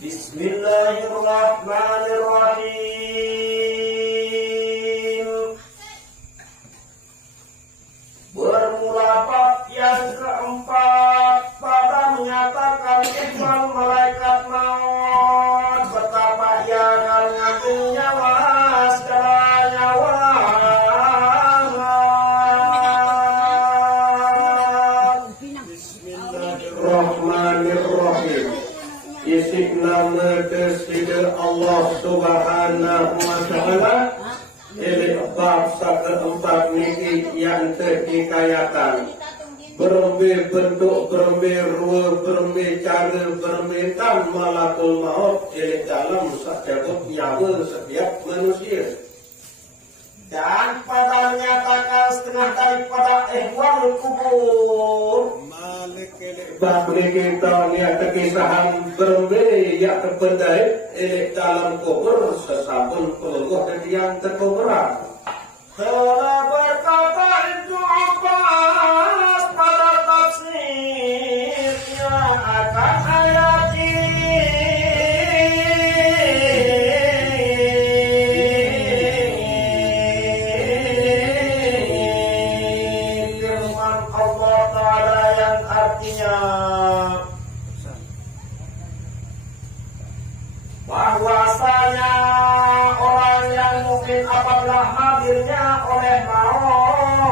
Bismillahirrahmanirrahim. Bermula bab yang keempat pada menyatakan ikhwan malaikat maut betapa ia ngambil nyawa segala nyawa. Bismillahirrahmanirrahim. Isi nama Desida Allah Subhanahu wa Ta'ala. Ini bab keempat niki yang dikayatan. Berembe bentuk, berembe rupa, berembe cara, berembe tan malakul maut ini dalam setiap nyawa setiap manusia. Dan pada menyatakan setengah daripada ihwal kubur. Bab kita lihat kekisahan berembe yang terpendai ini dalam kubur sesabun peluh dan yang terkuburan. Telah berkata Ibnu Abbas pada tafsirnya akan ayat ini. Firman Allah Ta'ala yang artinya bahwasanya orang yang mungkin apabila hadirnya oleh maut.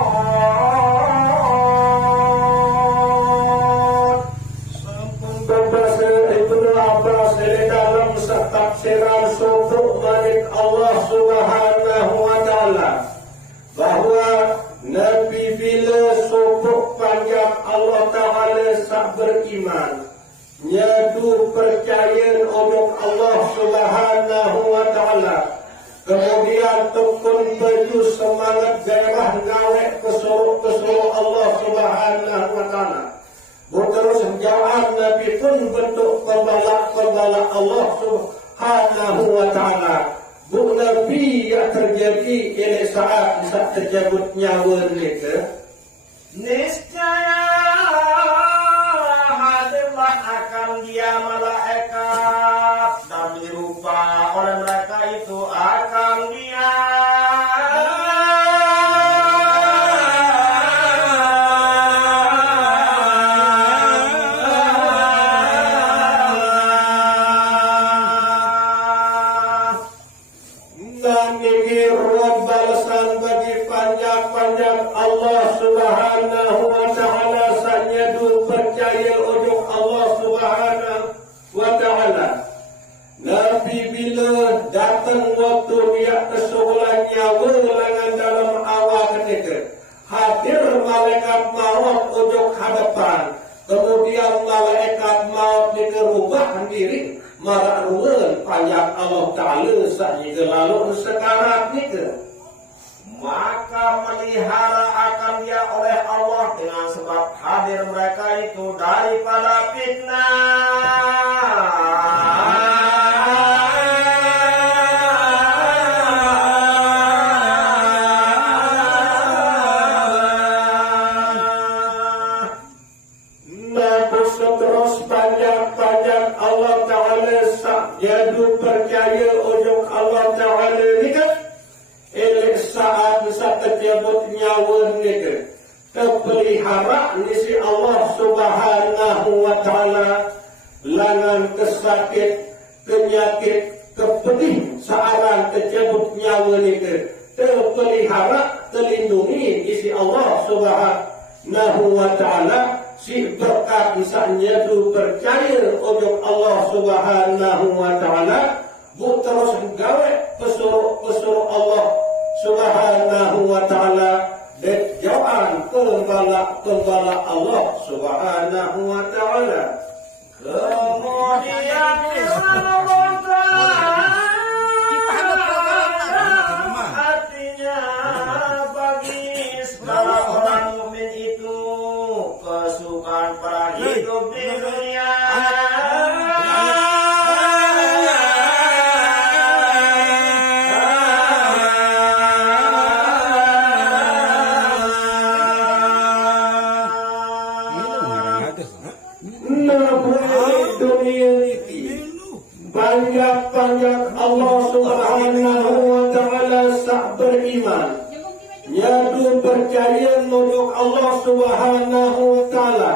Berbahasa Ibnu Abbas di dalam tafsiran subuh Malik Allah Subhanahu wa Ta'ala bahwa Nabi bila subuh panjang Allah Ta'ala sak beriman nyadu percaya untuk Allah Subhanahu wa Ta'ala. Kemudian tekun baju semangat gairah ngawek kesuruh Allah Subhanahu wa Ta'ala. Terus jawab Nabi pun bentuk kembala Allah Subhanahu wa Ta'ala. Bu Nabi yang terjadi ini saat terjabut nyawa mereka. Niscaya hadirlah akan dia malaikat dan menyerupa oleh mereka itu akan dia. Dan ini balasan bagi panjang-panjang Allah Subhanahu wa Ta'ala sanyadu percaya ujung Allah Subhanahu wa Ta'ala. Nabi bila datang waktu dia kesuhulan nyawa lengan dalam awal ketika hadir malaikat maut ujung hadapan. Kemudian malaikat maut dikerubah diri mararuan panjang Allah Ta'ala sehingga lalu sekarang ini. Maka melihara akan dia oleh Allah dengan sebab hadir mereka itu daripada fitnah. Terus panjang-panjang Allah Ta'ala jadu percaya ujung Allah Ta'ala ni kan saat terjabut nyawa mereka terpelihara nisi Allah Subhanahu wa Ta'ala langan kesakit penyakit kepedih saat terjabut nyawa mereka terpelihara terlindungi isi Allah Subhanahu wa Ta'ala si berkat misalnya tu percaya ujung Allah Subhanahu wa Ta'ala bu terus gawe pesuruh Allah Subhanahu wa Ta'ala dan jawaan pembala Allah Subhanahu wa Ta'ala. Kemudian artinya bagi segala orang mukmin itu kesukaan para hidup di dunia. panjang Allah Subhanahu wa ta'ala sak beriman nyadu percaya nuduk Allah Subhanahu wa ta'ala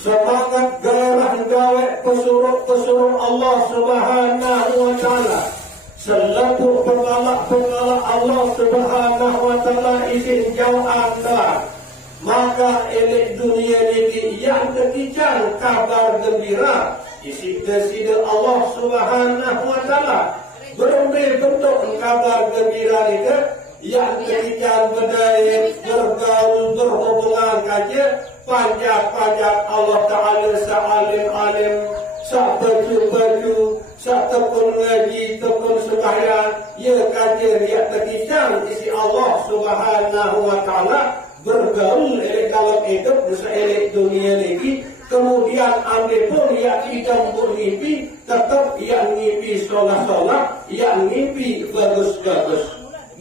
semangat gairah gawe pesuruh Allah Subhanahu wa ta'ala selaku pengalak Allah Subhanahu wa ta'ala izin jauh anda maka elek dunia ini yang ketiga kabar gembira isi desida Allah Subhanahu wa ta'ala berbagai bentuk kabar gembira ini yang ketiga berdaya bergaul berhubungan kaja panjang Allah Ta'ala sa'alim-alim sa-baju-baju sa-tekun ngaji tekun sembahyang ya kaja riak ketiga isi Allah Subhanahu wa ta'ala bergaul elek dalam hidup bisa elek dunia lagi kemudian ambil pun yang tidak bermimpi tetap yang mimpi sholat yang mimpi bagus-bagus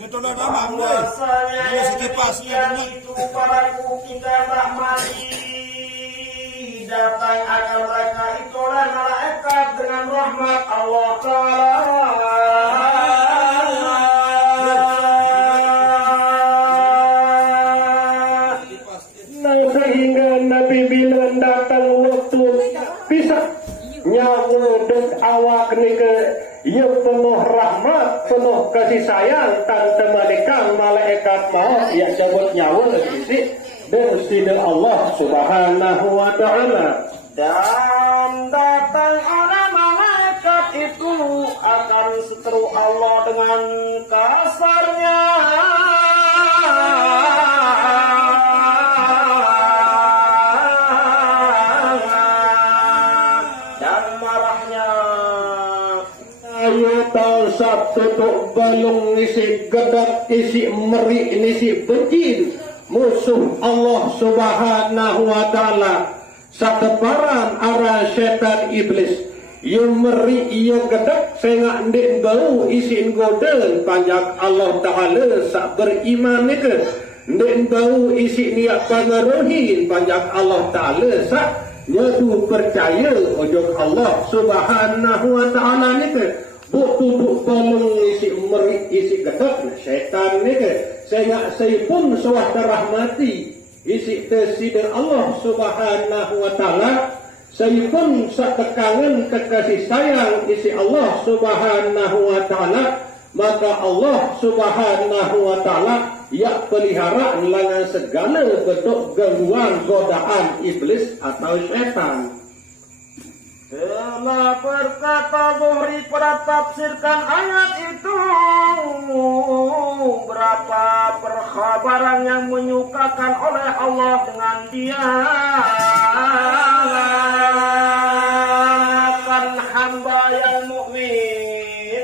Itulah nama bahwasanya yang itu paraku kita tak mati datang akan mereka itulah malaikat dengan rahmat Allah Ta'ala. Sehingga Nabi bila datang waktu bisa nyawa dan awak ni ke ia penuh rahmat, penuh kasih sayang tante malaikat maut yang cabut nyawa lagi dan sida Allah Subhanahu wa ta'ala dan datang oleh malaikat itu akan seteru Allah dengan kasarnya tutup balung isi gedak isi meri isi benci musuh Allah Subhanahu wa ta'ala sateparan arah syaitan iblis ia meri ia gedak sehingga ndik bau isi goden panjang Allah Ta'ala sak beriman ke ndik bau isi niat pengaruhin panjang Allah Ta'ala sak nyadu percaya ojok Allah Subhanahu wa ta'ala ni ke buk balung isi meri isi gedak syaitan ni ke saya pun sawah terahmati isi tersidir Allah Subhanahu wa ta'ala saya pun setekangan kekasih sayang isi Allah Subhanahu wa ta'ala maka Allah Subhanahu wa ta'ala ya pelihara melangan segala bentuk gangguan godaan iblis atau syaitan. Telah berkata Zuhri pada tafsirkan ayat itu berapa perkhabaran yang menyukakan oleh Allah dengan dia kan hamba yang mukmin.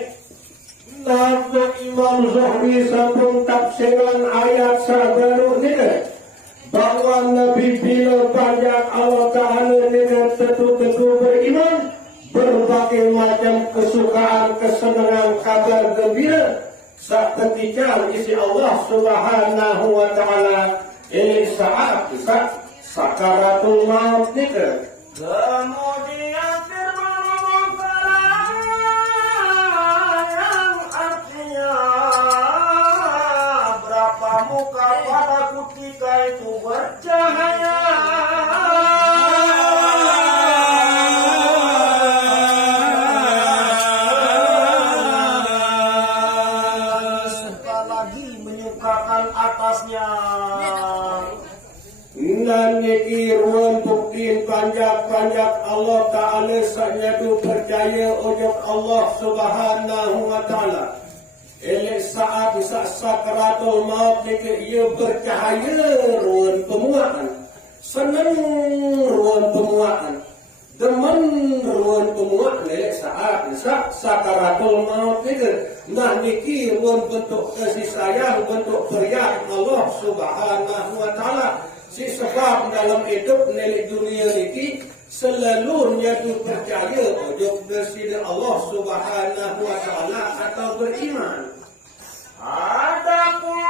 Lalu Imam Zuhri sabun tafsiran ayat sabaru ini bahwa Nabi bila banyak Allah Ta'ala dengan tentu-tentu beriman berbagai macam kesukaan, kesenangan, kabar gembira saat ketika isi Allah Subhanahu wa ta'ala ini saat sakaratul maut ni ke kemudian firman Allah yang artinya berapa muka pada ketika itu bercahaya atasnya niki ruang bukti panjang Allah Ta'ala sanyadu percaya ojok Allah Subhanahu wa ta'ala elek saat sakaratul maut niki ia bercahaya ruang pemuaan senang ruang pemuaan demen ruang pemuaan elek saat sakaratul maut niki nah niki ruang bentuk kasih sayang bentuk beriak Allah Subhanahu wa ta'ala si sebab dalam hidup nelik dunia ini selalu nyadu percaya ojok bersih Allah Subhanahu wa ta'ala atau beriman. Adapun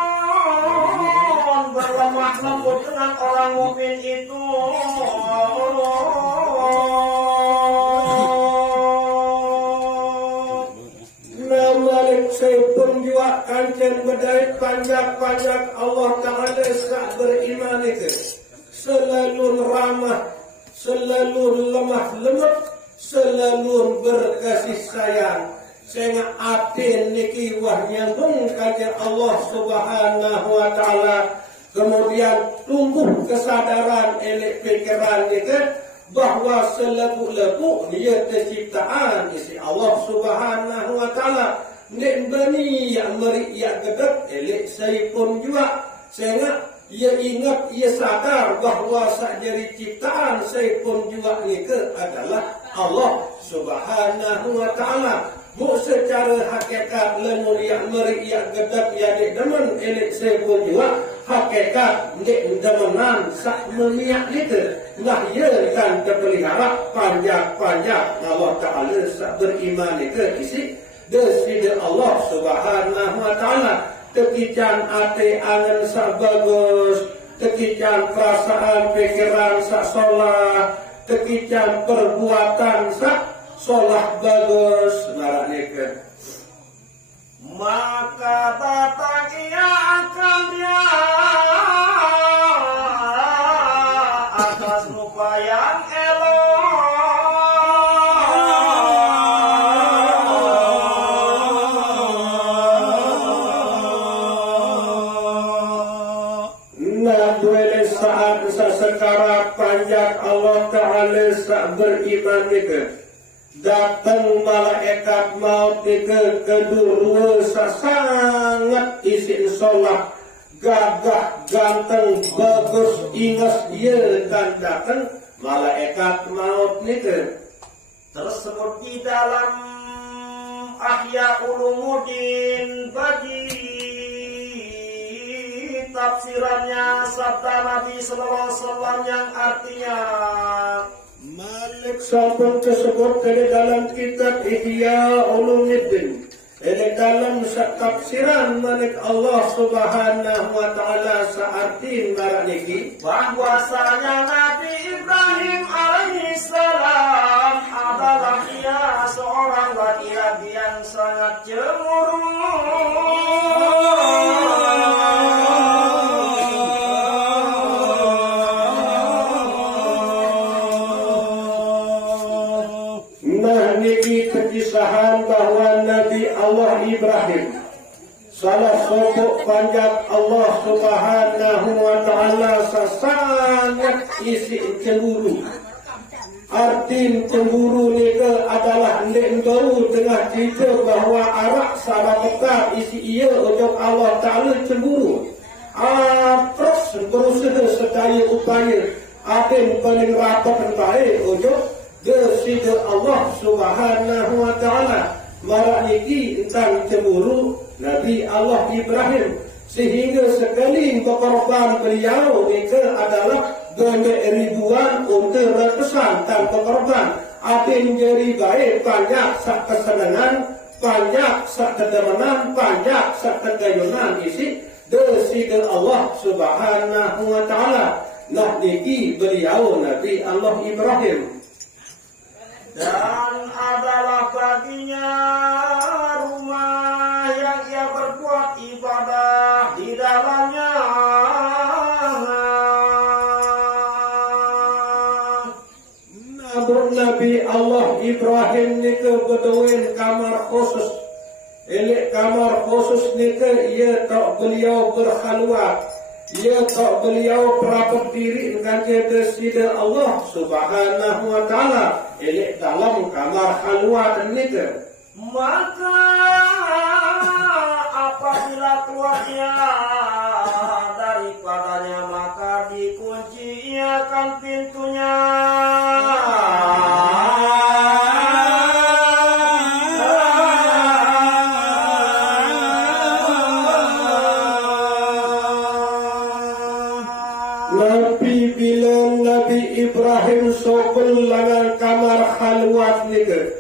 berlemah lembut dengan orang mukmin itu saya pun juga kancing berdaya panjang Allah Ta'ala sak beriman itu selalu ramah, selalu lemah lembut, selalu berkasih sayang. Sehingga atin niki wah nyambung kancing Allah Subhanahu Wa Ta'ala. Kemudian tumbuh kesadaran elek pikiran itu bahwa selebu-lebu dia terciptaan isi Allah Subhanahu Wa Ta'ala. Nek bani yang meri yang gedek elek saya pun juga sehingga ia ingat ia sadar bahwa sakjari ciptaan saya pun juga nika adalah Allah Subhanahu Wa Ta'ala. Bu secara hakikat lengur yang meri yang gedek yang demen elek saya pun juga hakikat nek demenan sak meniak nika nah ia kan terpelihara panjang Allah Ta'ala sak beriman nika isi desida Allah Subhanahu Wa Ta'ala. Tekican ate angan sak bagus, tekican perasaan pikiran sak solah, tekican perbuatan sak solah bagus maraknya. Maka datang ia akan dia atas rupa yang elok. Sekarang panjang Allah Ta'ala sak beriman itu datang malaikat maut itu kedua sangat isin solah gagah ganteng bagus ingat ia dan datang malaikat maut itu Tersebut di dalam Ahya Ulumuddin bagi tafsirannya sabda Nabi Sallallahu Alaihi Wasallam yang artinya Malik sampun tersebut dari dalam kitab Ihya Ulumuddin dari dalam tafsiran Malik Allah Subhanahu Wa Ta'ala searti barak niki bahwasanya Nabi Ibrahim alaihissalam adalah ia seorang laki-laki yang sangat cemburu. Kekisahan bahwa Nabi Allah Ibrahim salah satu panjat Allah Subhanahu Wa Ta'ala sangat isi cemburu. Arti cemburu ni adalah ndau tengah cerita bahwa arak salah bekar isi ia untuk Allah Ta'ala cemburu. Terus berusaha sedaya upaya aden paling rapat dan baik untuk desida Allah Subhanahu Wa Ta'ala marak niki tentang cemburu Nabi Allah Ibrahim sehingga sekali berkorban beliau itu adalah banyak ribuan untuk ratusan tanpa korban ada yang jadi baik banyak sak kesenangan banyak sak kedemenan banyak sak kegayunan isi desida Allah Subhanahu Wa Ta'ala nah niki beliau Nabi Allah Ibrahim. Dan adalah baginya rumah yang ia berbuat ibadah di dalamnya. Nabi Allah Ibrahim nika betuin kamar khusus. Elek kamar khusus nika ia tak beliau berkhalwat. Ia tak beliau perapat diri dengan desida Allah Subhanahu Wa Ta'ala elek dalam kamar khalwat nika. Maka apabila keluarnya daripadanya maka dikunci ia akan pintunya. Ibrahim sokul langan kamar khalwat nika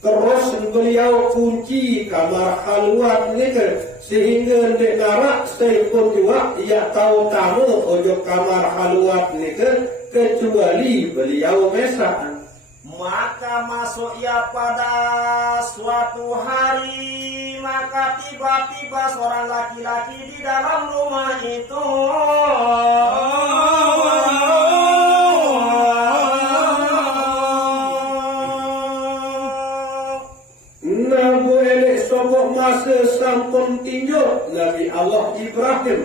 terus beliau kunci kamar khalwat nika sehingga dek narak saya pun juga ia tahu tamu ojo kamar khalwat nika kecuali beliau mesak. Maka masuk ia pada suatu hari, maka tiba-tiba seorang laki-laki di dalam rumah itu. Nabu elek sobok masa sampun tinjau Nabi Allah Ibrahim.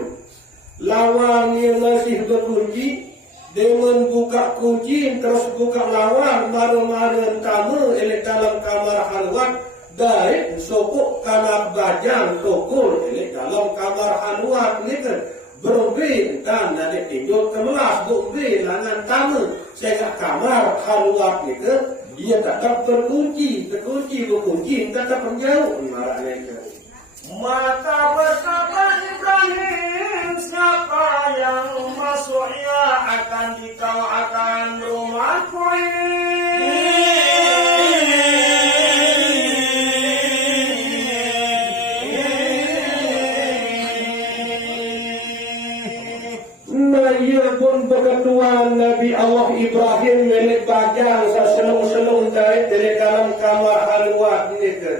Lawan yang masih berkunci. Dengan buka kunci terus buka lawan maru-maru tamu elek dalam kamar halwat daik sokok kanak bajang tokul elek dalam kamar halwat ni kan berbeda dan ada tinjau kemelas berbeda dengan tamu sehingga kamar halwat ni kan ia tetap berkunci berkunci tetap menjauh marahnya itu. Maka berkata Ibrahim, siapa yang masuk ia akan dikau akan rumahku ini. Nah ia pun berketuan Nabi Allah Ibrahim milik bajang seselung-selung dari dalam kamar halwat ni ke.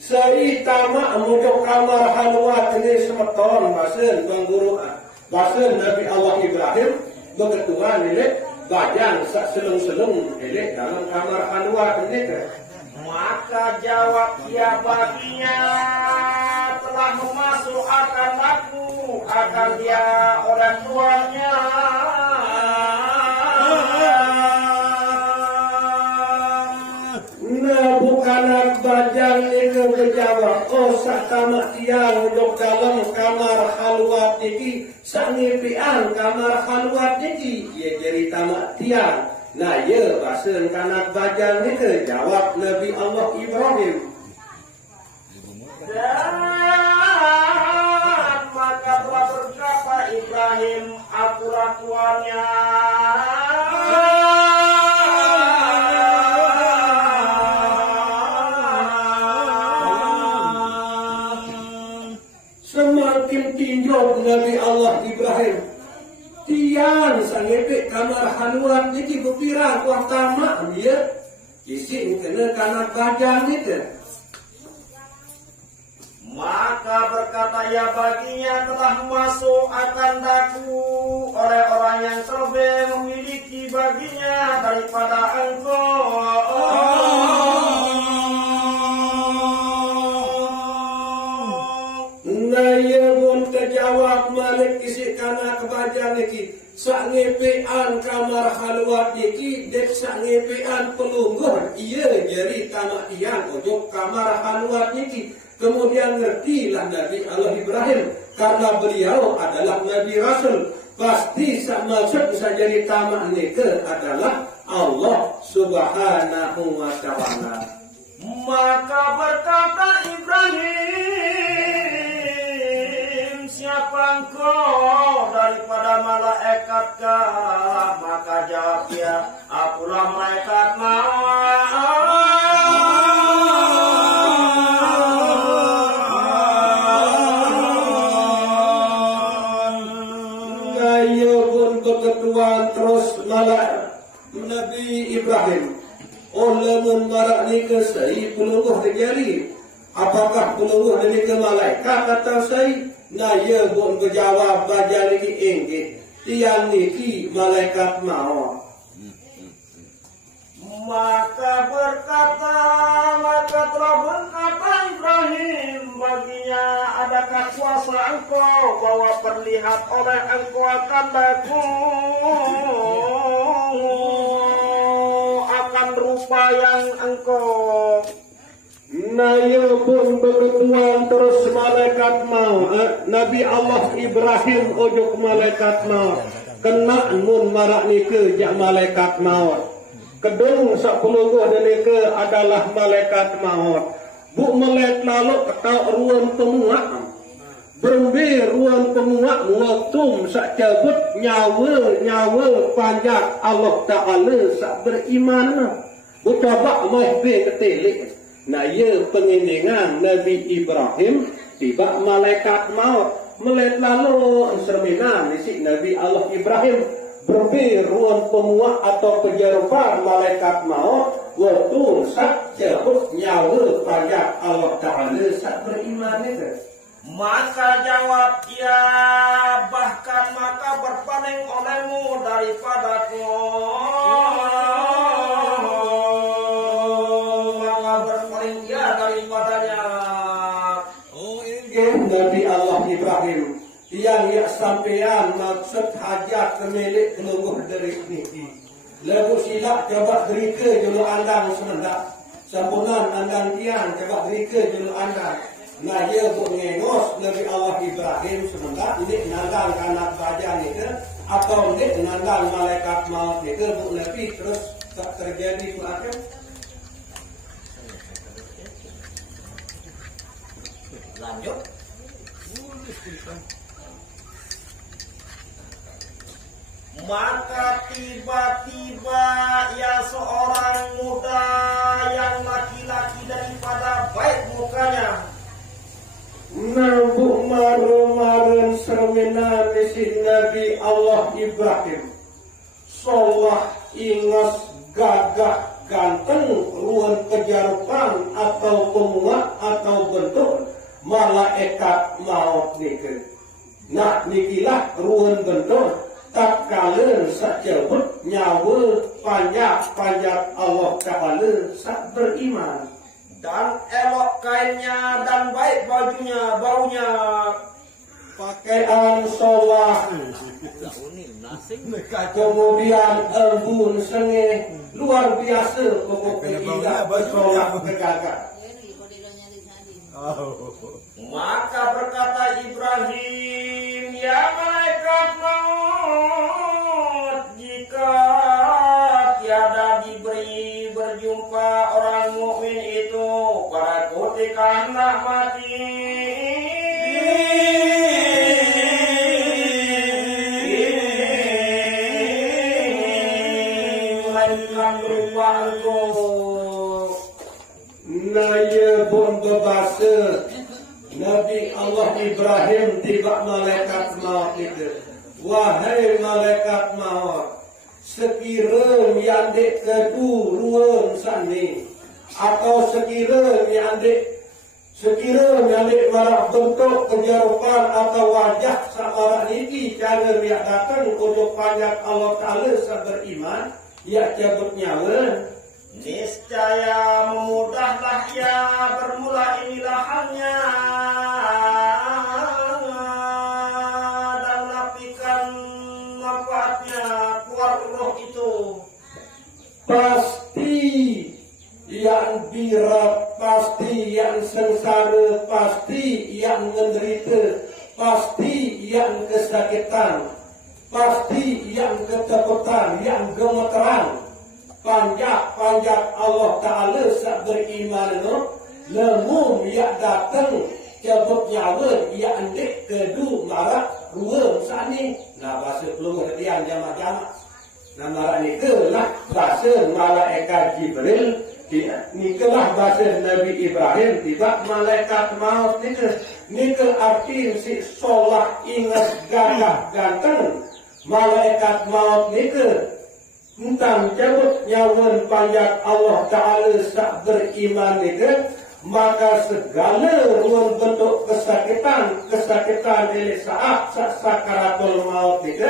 Saya tamak mujuk kamar halwat ini semeton basen Bang Guru. Basen Nabi Allah Ibrahim berketuan milik bajang seselung-selung milik dalam kamar halwat ini ke. Maka jawab ia baginya, telah memasuk akan aku, akan dia orang tuanya. Nah bukan bajang ini berjawab, oh sak tamak tiang duduk dalam kamar halwat ini, sak ngipian kamar halwat ini, ia jadi tamak tiang. Nah ya bahasa kanak bajang ini jawab Nabi Allah Ibrahim. Dan maka telah berkata Ibrahim, akulah tuannya. Semakin tinjau Nabi Allah Ibrahim, tiang sangepek kamar halwat ini berpira kuah tamak dia, isi kena kanak bajang itu. Maka berkata ia baginya, telah masuk akan daku oleh orang yang lebih memiliki baginya daripada engkau. Nah ia pun terjawab malik isi kanak bajang ini, sak ngepean kamar halwat ini, dek sak ngepean pelunggur, ia jadi tamak tiang ujung kamar halwat ini. Kemudian ngertilah Nabi Allah Ibrahim, karena beliau adalah Nabi Rasul, pasti maksud bisa jadi tamak nike adalah Allah Subhanahu wa Ta'ala. Maka berkata Ibrahim, siapa engkau daripada malaikatkah? Maka jawab dia, akulah malaikat maut. Ketuan terus malak Nabi Ibrahim, oh lemun marak ni ke saya pelungguh terjadi, apakah pelungguh ni ke malaikat atau saya? Nah ia pun berjawab baca lagi enggih, tiang niki malaikat maut. Maka telah berkata Ibrahim baginya, adakah kuasa engkau bahwa perlihat oleh engkau akan daku akan rupa yang engkau. Nah ia pun berketuan terus malaikat maut. Nabi Allah Ibrahim ojuk malaikat maut, kena mun marak ni ke jak malaikat maut. Kedung sak pelungguh denike adalah malaikat maut. Bu melek lalu ketau ruang pemuak. Berembe ruang pemuak ngoktum sak cabut nyawa panjang Allah Ta'ala sak beriman. Bu coba mahbe ketelik. Nah ia penginingan Nabi Ibrahim tiba malaikat maut. Melek lalu serminan isi Nabi Allah Ibrahim. berbi ruang pemuak atau penjerupan malaikat maut waktu sak jebut nyawa pajak Allah Ta'ala sak beriman itu. Maka jawab ia, bahkan maka berpaling olehmu daripadaku, maka berpaling ia daripadanya. Nabi Allah Ibrahim yang sampean maksud hajat kemilik keluguh dari ini. Lagu silap coba derika julu andang semendak. Sampunan andang tiang coba derika julu andang. Nah dia buat ngengos Nabi Allah Ibrahim semendak. Ini nandang anak bajan itu. Atau ini nandang malaikat maut itu. Buat Nabi terus tak terjadi macam. Lanjut. Maka tiba-tiba ya seorang muda yang laki-laki daripada baik mukanya. Nabu maru-marun serminan isi Nabi Allah Ibrahim. Solah ingos gagah ganteng ruang kejarupan atau pemuak atau bentuk malaikat maut nike. Nak nikilah ruang bentuk tak kala sakjebut nyawa panjat Allah Ta'ala sak beriman. Dan elok kainnya dan baik bajunya, baunya. Pakaian solah. Kemudian embun sengih luar biasa pokok keindah bersolah kegagah. Maka berkata Ibrahim, ya malaikat maut, jika tiada diberi berjumpa orang mukmin itu pada ketika hendak mati, melainkan berupa engkau. Naya pun berbahasa Nabi Allah Ibrahim tiba malaikat maut itu. Wahai malaikat maut, sekira yang dek kedu ruang sani atau sekira yang dek marah bentuk kejarupan atau wajah seorang ini cara yang datang untuk panjat Allah Ta'ala beriman, ia cabut nyawa. Niscaya memudahlah ia bermula ilahannya dan menafikan manfaatnya keluar roh itu. Pasti yang birat, pasti yang sengsara, pasti yang menderita, pasti yang kesakitan, pasti yang ketakutan, yang gemeteran. Panjat Allah Ta'ala sak beriman itu lemum yang datang cabut nyawa yang andek kedu marak ruang sani. Nah bahasa pelungu ketian jamak-jamak. Nah marak ni ke lah bahasa malaikat Jibril. Ni ke lah bahasa Nabi Ibrahim. Tiba malaikat maut ni ke. Ni ke arti si solah ingat gagah ganteng. Malaikat maut ni ke. Tentang cabut nyawa panjat Allah Ta'ala sak beriman itu, maka segala ruang bentuk kesakitan oleh saat sakaratul maut itu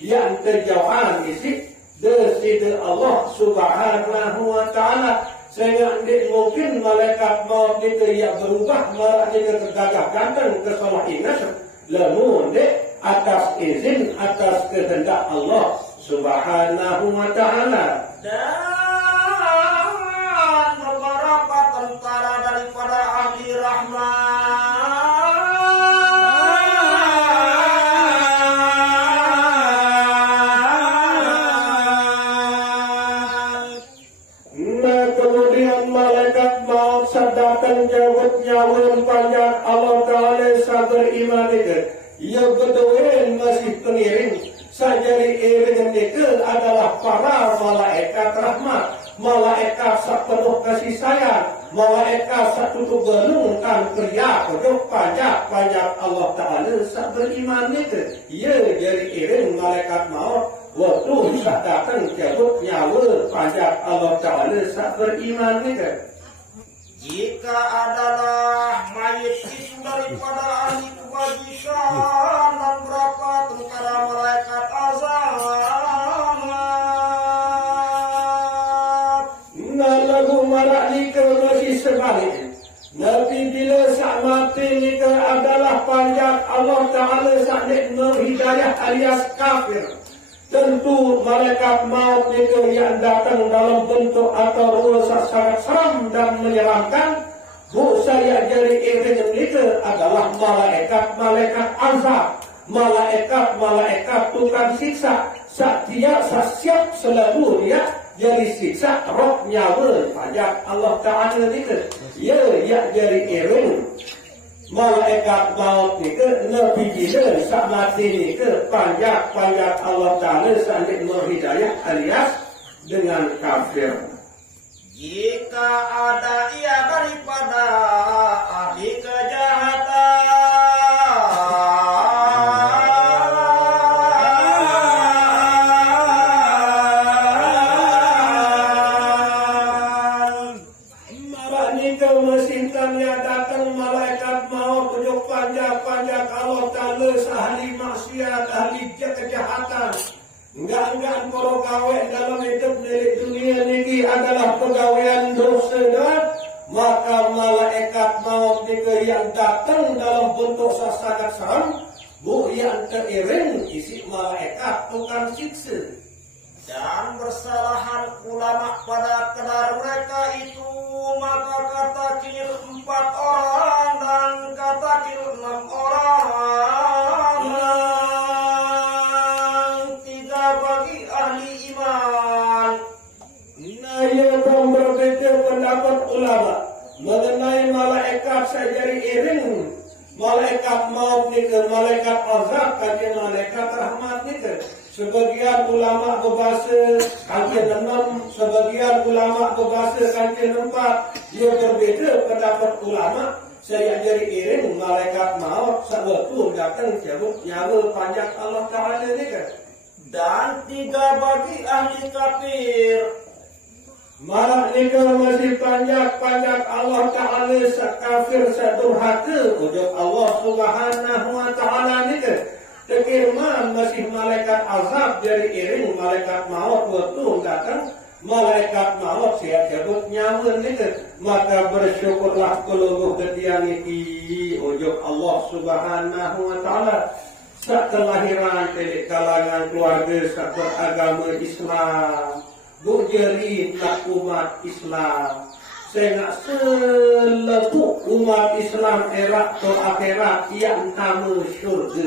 yang terjauhan isi dari Allah Subhanahu Wa Ta'ala. Sehingga tidak mungkin malaikat maut itu yang berubah marahnya ke gagah ganteng ke salah ingat, namun atas izin atas kehendak Allah Subhanahu Wa Ta'ala. Dan beberapa tentara daripada ahli rahmat. Nah kemudian malaikat maut datang jawab nyawa panjang Allah Ta'ala sabar iman itu. Ia berdoa masih pengiring. Sajari iring mereka adalah para malaikat rahmat, malaikat sepenuh kasih sayang, malaikat satu benung tan pria kedok pajak Allah Ta'ala sak beriman mereka. Ia jadi iring malaikat maut waktu sak datang cabut nyawa panjat Allah Ta'ala sak beriman kita. Jika adalah mayit itu daripada ahli kebajikan dan berapa tentara malaikat azab. Nah lagu marak ni ke masih sebalik. Nabi bila sak mati ni ke adalah panjat Allah Ta'ala sak nikmat hidayah alias kafir. Tentu malaikat maut itu yang datang dalam bentuk atau rupa sangat seram dan menyeramkan. Bu saya jadi iring itu adalah malaikat azab, malaikat tukang siksa. Dia siap selalu dia jadi siksa roh nyawa pajak Allah Ta'ala itu. Ya jadi iring. Malaikat maut ni ke Nabi bila sak mati ni ke panjat Allah Ta'ala sandik hidayah alias dengan kafir. Jika ada ia daripada ahli kejahatan, malah ni ke mesintan yang datang malaikat maut ujuk panjat Allah Ta'ala ahli maksiat, ahli kejahatan. Enggak kalau kawin dalam hidup di dunia ini adalah pegawaian dosa dan maka malaikat maut itu yang datang dalam bentuk sangat seram, bu yang teriring isi malaikat tukang siksa. dan bersalahan ulama pada kedar mereka itu, maka kata kir 4 orang dan kata kir 6 orang. Bagi ahli iman. Nah, ia pun berbeza pendapat ulama mengenai malaikat sajari iring, malaikat maut ni ke malaikat azab kaki malaikat rahmat ni ke. Sebagian ulama berbahasa kaki 6, sebagian ulama berbahasa kaki 4. Ia berbeza pendapat ulama. Saya jadi iring malaikat maut sebab datang cabut nyawa panjat Allah Ta'ala ni ke. Dan 3 bagi ahli kafir. Malah nika masih panjat Allah Ta'ala sekafir sedurhaka ujuk Allah Subhanahu Wa Ta'ala nika. Tekirman masih malaikat azab jadi iring malaikat maut waktu datang malaikat maut siap cabut nyawa nika. Maka bersyukurlah keluruh ketiang iki ujuk Allah Subhanahu Wa Ta'ala. Saat kelahiran dari kalangan keluarga saat beragama Islam, bujeri nak umat Islam. Saya nak selepuk umat Islam era ke akhirat yang tamu syurga.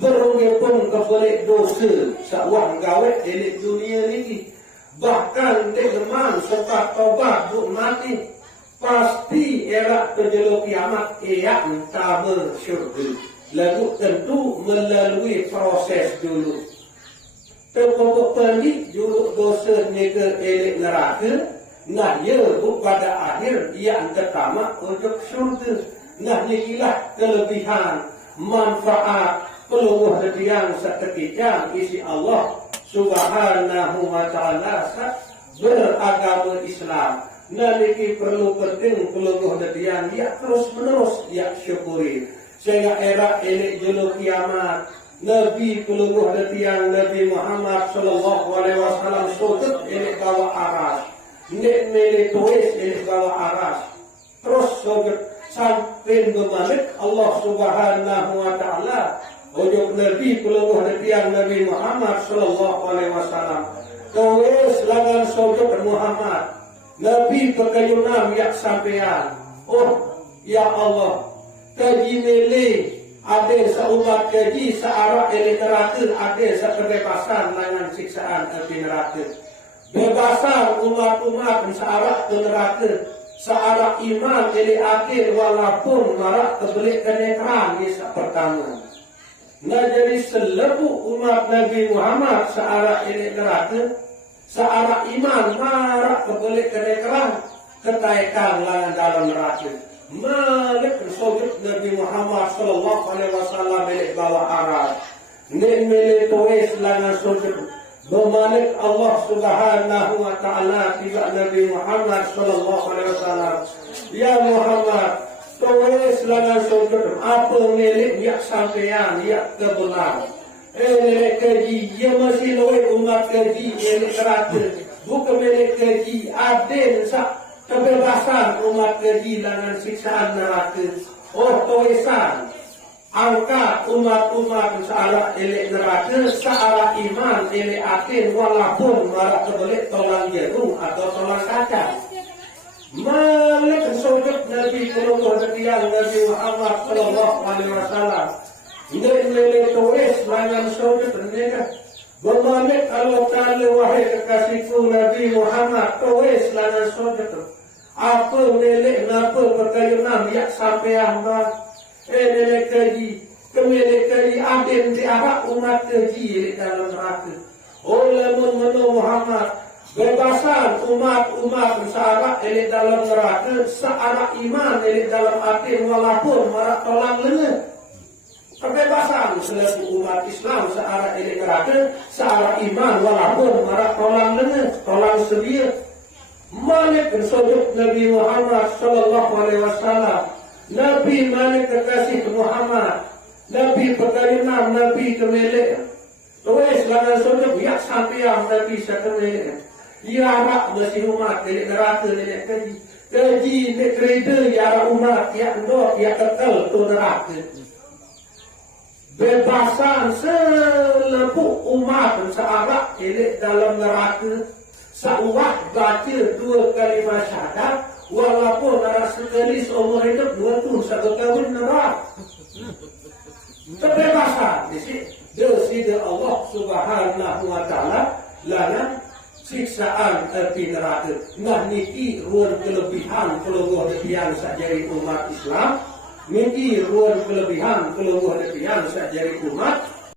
Berungi pun kebelik dosa sawang gawe di dunia ini. Bahkan dengan serta tobat buk mati, pasti era terjeluk kiamat yang tamu syurga. Lalu tentu melalui proses dulu. Terpokok pergi juluk dosa ni ke elek neraka. Nah ya pada akhir yang pertama untuk syurga. Nah inilah kelebihan manfaat peluang yang seketika isi Allah Subhanahu Wa Ta'ala beragama Islam. Nah ini perlu penting peluang yang terus menerus syukuri. Sehingga era elek julu kiamat Nabi peluruh detiang Nabi Muhammad Sallallahu Alaihi Wasallam sudut elek bawa aras nek mele tuis elek bawa aras terus sudut sampai berbalik Allah Subhanahu Wa Ta'ala ujuk Nabi peluruh detiang Nabi Muhammad Sallallahu Alaihi Wasallam tuis langan sudut Muhammad Nabi kekayunan yak sampean. Oh ya Allah, kaji mele ada seumat kaji searah dari neraka, ada sekebebasan dengan siksaan api neraka. Bebasan umat-umat searah ke neraka, searah iman dari akhir walaupun marak kebelik kenetraan di pertama. Nah jadi selebu umat Nabi Muhammad searah dari neraka, searah iman marak kebelik kenetraan, ketaikan langan dalam neraka. Malik sujud Nabi Muhammad Sallallahu Alaihi Wasallam milik bawa aras. Nek mele tuis lana sujud bermanik Allah Subhanahu wa taala tiba Nabi Muhammad sallallahu alaihi wasallam. Ya Muhammad, tuis lana sujud apa milik ya sampean ya kebenar. Milik keji ya masih loe umat keji milik kerata. Bukan milik keji adil sak kebebasan umat keji dengan siksaan neraka. Oh tuisan angkat umat-umat searah elek neraka, searah iman elek atin walaupun marak kebelik tolang jagung atau tolang kaca. Malik sujud Nabi Sallallahu Nabi Muhammad Sallallahu Alaihi Wasallam. Tidak melek tulis langan sujud mereka. Bermalik Allah Ta'ala wahai kekasihku Nabi Muhammad tulis langan sujud. Apa melek napa perkayunan yak sampai hamba. Melek kaji, kemelek kaji adil di arah umat kaji di dalam neraka. Oleh menurut Muhammad, bebasan umat-umat searah di dalam neraka, searah iman di dalam atin walaupun marak tolang lengan. Kebebasan selaku umat Islam searah di neraka, searah iman walaupun marak tolang lengan, tolang sedia. Malik sujud Nabi Muhammad Sallallahu Alaihi Wasallam. Nabi Malik kekasih Muhammad, Nabi perkalinan, Nabi kemelek. Tulis langan sujud ya sampai yang Nabi sekemelek. Ya rak masih umat dari neraka dari kaji. Kaji ni kereta ya umat ya endok ya kekal tu neraka. Bebasan selepuk umat searak elek dalam neraka. Seuah baca 2 kalimah syahadat. Walaupun ada sekali seumur hidup 2 tahun satu tahun neraka. Kebebasan di sini Allah Subhanahu wa taala lanan siksaan api neraka. Nah niki ruang kelebihan keluar depian sajari umat Islam. Niki ruang kelebihan keluar depian sajari umat